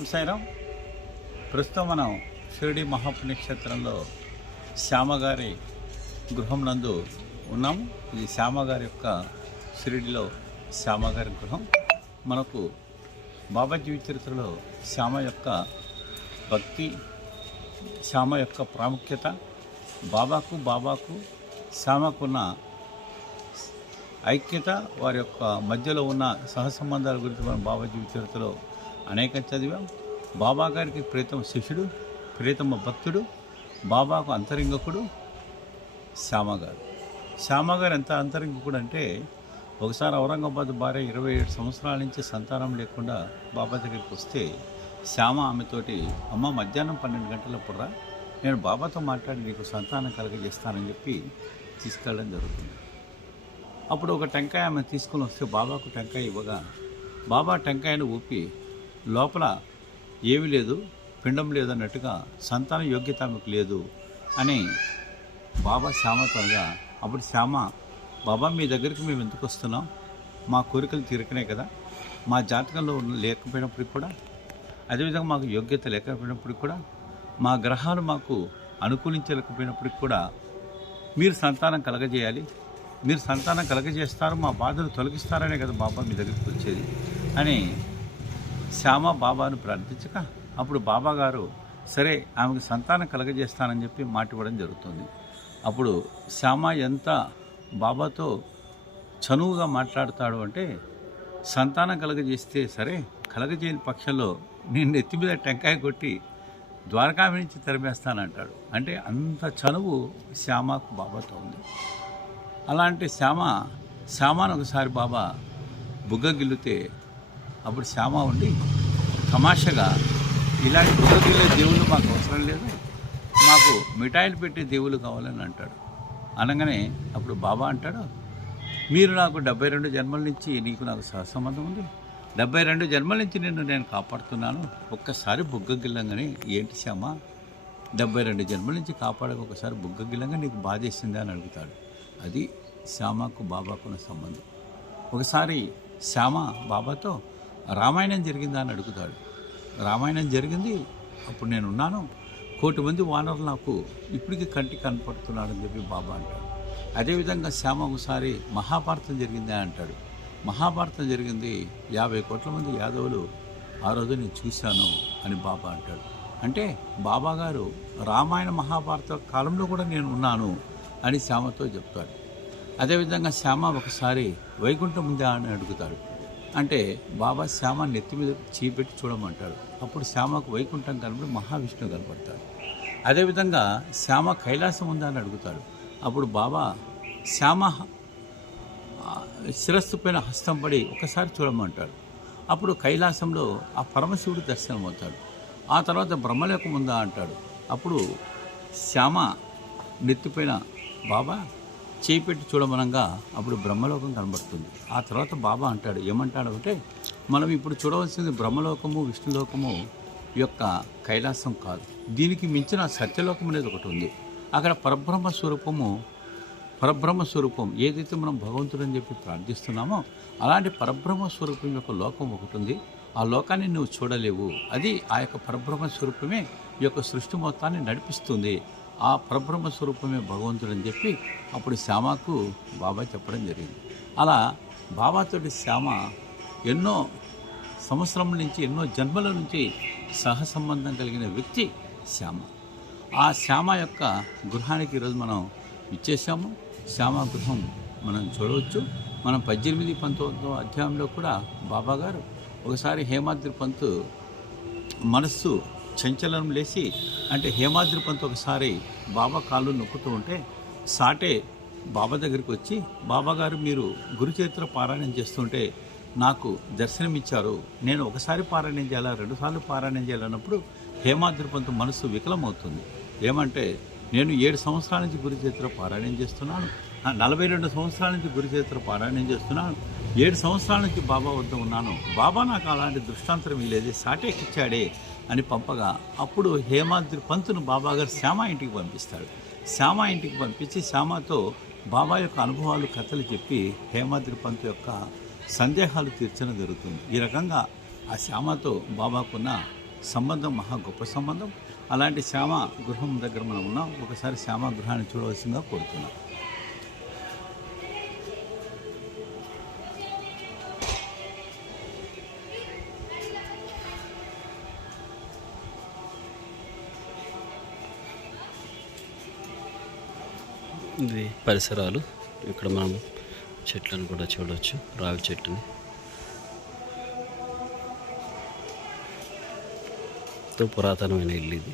ఓం సాయిరాం. ప్రస్తుతం మనం షిరిడి మహాపుణ్యక్షేత్రంలో శ్యామగారి గృహం నందు ఉన్నాము. ఇది శ్యామగారి యొక్క షిరిడిలో శ్యామగారి గృహం. మనకు బాబా జీవిత చరిత్రలో శ్యామ యొక్క భక్తి, శ్యామ యొక్క ప్రాముఖ్యత, బాబాకు శ్యామకున్న ఐక్యత, వారి యొక్క మధ్యలో ఉన్న సహసంబంధాల గురించి మనం బాబా జీవిత చరిత్రలో అనేక చదివాం. బాబా గారికి ప్రీతమ శిష్యుడు, ప్రీతమ భక్తుడు, బాబాకు అంతరింగకుడు శ్యామగారు. శ్యామగారు ఎంత అంతరింగకుడు అంటే, ఒకసారి ఔరంగాబాద్ భార్య 27 సంవత్సరాల నుంచి సంతానం లేకుండా బాబా దగ్గరికి వస్తే శ్యామ ఆమెతోటి, అమ్మ మధ్యాహ్నం 12 గంటలప్పుడు రా, నేను బాబాతో మాట్లాడి నీకు సంతానం కలగజేస్తానని చెప్పి తీసుకెళ్ళడం జరుగుతుంది. అప్పుడు ఒక టెంకాయ ఆమె తీసుకుని వస్తే బాబాకు టెంకాయ ఇవ్వగా, బాబా టెంకాయను ఊపి లోపల ఏమీ లేదు, పిండం లేదు అన్నట్టుగా, సంతాన యోగ్యత ఆమెకు లేదు అని బాబా శ్యామతోగా. అప్పుడు శ్యామ, బాబా మీ దగ్గరికి మేము ఎందుకు వస్తున్నాం? మా కోరికలు తీరకనే కదా, మా జాతకంలో లేకపోయినప్పటికి కూడా, అదేవిధంగా మాకు యోగ్యత లేకపోయినప్పటికి కూడా, మా గ్రహాలు మాకు అనుకూలించలేకపోయినప్పటికి కూడా మీరు సంతానం కలగజేయాలి, మీరు సంతానం కలగజేస్తారు, మా బాధలు తొలగిస్తారనే కదా బాబా మీ దగ్గరికి వచ్చేది అని శ్యామ బాబాను ప్రార్థించక, అప్పుడు బాబా గారు సరే ఆమెకు సంతానం కలగజేస్తానని చెప్పి మాట ఇవ్వడం జరుగుతుంది. అప్పుడు శ్యామ ఎంత బాబాతో చనువుగా మాట్లాడతాడు అంటే, సంతానం కలగజేస్తే సరే, కలగజేయని పక్షంలో నేను నెత్తి మీద టెంకాయ కొట్టి ద్వారకా నుంచి తరిమేస్తానంటాడు. అంటే అంత చనువు శ్యామకు బాబాతో ఉంది. అలాంటి శ్యామను ఒకసారి బాబా బుగ్గగిల్లితే, అప్పుడు శ్యామ ఉండి తమాషగా, ఇలాంటి బుగ్గగిల్లే దేవుళ్ళు మాకు అవసరం లేదు, మాకు మిఠాయిలు పెట్టే దేవుళ్ళు కావాలని అంటాడు. అనగానే అప్పుడు బాబా అంటాడు, మీరు నాకు 72 జన్మల నుంచి నీకు నాకు సహసంబంధం ఉంది, 72 జన్మల నుంచి నేను కాపాడుతున్నాను, ఒక్కసారి బుగ్గగిల్లంగానే, ఏంటి శ్యామ 72 జన్మల నుంచి కాపాడక ఒకసారి బుగ్గగిల్లంగా నీకు బాధేసిందా అని అడుగుతాడు. అది శ్యామకు బాబాకున్న సంబంధం. ఒకసారి శ్యామ బాబాతో రామాయణం జరిగిందా అని అడుగుతాడు. రామాయణం జరిగింది, అప్పుడు నేనున్నాను, 1,000,000 మంది వానరులు నాకు ఇప్పటికీ కంటికి కనపడుతున్నాడని చెప్పి బాబా అంటాడు. అదేవిధంగా శ్యామ ఒకసారి మహాభారతం జరిగిందా అంటాడు. మహాభారతం జరిగింది, 50 కోట్ల మంది యాదవులు ఆ రోజు నేను చూశాను అని బాబా అంటాడు. అంటే బాబా గారు రామాయణ మహాభారత కాలంలో కూడా నేను ఉన్నాను అని శ్యామతో చెప్తాడు. అదేవిధంగా శ్యామ ఒకసారి వైకుంఠం ఉందా అని అడుగుతాడు. అంటే బాబా శ్యామ నెత్తి మీద చీపెట్టి చూడమంటాడు. అప్పుడు శ్యామకు వైకుంఠం కనబడి మహావిష్ణువు కనపడతాడు. అదేవిధంగా శ్యామ కైలాసం ఉందా అని అడుగుతాడు. అప్పుడు బాబా శ్యామ శిరస్సు పైన హస్తం పడి ఒకసారి చూడమంటాడు. అప్పుడు కైలాసంలో ఆ పరమశివుడు దర్శనం అవుతాడు. ఆ తర్వాత బ్రహ్మలోకం ఉందా అంటాడు. అప్పుడు శ్యామ నెత్తిపైన బాబా చేయి పెట్టి చూడమనంగా అప్పుడు బ్రహ్మలోకం కనబడుతుంది. ఆ తర్వాత బాబా అంటాడు, ఏమంటాడు అంటే, మనం ఇప్పుడు చూడవలసింది బ్రహ్మలోకము, విష్ణులోకము యొక్క కైలాసం కాదు, దీనికి మించిన సత్యలోకం అనేది ఒకటి ఉంది. అక్కడ పరబ్రహ్మ స్వరూపం ఏదైతే మనం భగవంతుడని చెప్పి ప్రార్థిస్తున్నామో అలాంటి పరబ్రహ్మ స్వరూపం యొక్క లోకం ఒకటి ఉంది. ఆ లోకాన్ని నువ్వు చూడలేవు, అది ఆ యొక్క పరబ్రహ్మ స్వరూపమే ఈ యొక్క సృష్టి మొత్తాన్ని నడిపిస్తుంది, ఆ పరబ్రహ్మ స్వరూపమే భగవంతుడని చెప్పి అప్పుడు శ్యామకు బాబా చెప్పడం జరిగింది. అలా బాబాతోటి శ్యామ ఎన్నో సంవత్సరం నుంచి, ఎన్నో జన్మల నుంచి సహసంబంధం కలిగిన వ్యక్తి శ్యామ. ఆ శ్యామ యొక్క గృహానికి ఈరోజు మనం ఇచ్చేసాము. శ్యామ గృహం మనం చూడవచ్చు. మనం 18, 19వ అధ్యాయంలో కూడా బాబా గారు ఒకసారి హేమాద్రి పంతు మనస్సు చంచలం లేచి, అంటే హేమాద్రి పంతు ఒకసారి బాబా కాళ్ళు నొక్కుతూ ఉంటే సాటే బాబా దగ్గరికి వచ్చి, బాబా గారు మీరు గురుచరిత్ర పారాయణం చేస్తుంటే నాకు దర్శనమిచ్చారు, నేను ఒకసారి పారాయణం చేయాలా, 2 సార్లు పారాయణం చేయాలన్నప్పుడు హేమాద్రి పంతు మనసు వికలమవుతుంది. ఏమంటే, నేను 7 సంవత్సరాల నుంచి గురుచరిత్ర పారాయణం చేస్తున్నాను, 42 సంవత్సరాల నుంచి గురుచరిత్ర పారాయణం చేస్తున్నాను, 7 సంవత్సరాల నుంచి బాబా వద్ద ఉన్నాను, బాబా నాకు అలాంటి దృష్టాంతరం ఇల్లేదే, సాటేకిచ్చాడే అని పంపగా, అప్పుడు హేమాద్రి పంతును బాబా గారు శ్యామ ఇంటికి పంపిస్తాడు. శ్యామ ఇంటికి పంపించి శ్యామతో బాబా యొక్క అనుభవాలు, కథలు చెప్పి హేమాద్రి పంతు యొక్క సందేహాలు తీర్చడం జరుగుతుంది. ఈ రకంగా ఆ శ్యామతో బాబాకున్న సంబంధం మహా గొప్ప సంబంధం. అలాంటి శ్యామ గృహం దగ్గర మనం ఉన్నాం. ఒకసారి శ్యామ గృహాన్ని చూడవలసిందిగా కోరుతున్నాం. ఇది పరిసరాలు. ఇక్కడ మనం చెట్లను కూడా చూడవచ్చు, రావి చెట్టుని. ఎంతో పురాతనమైన ఇల్లు ఇది.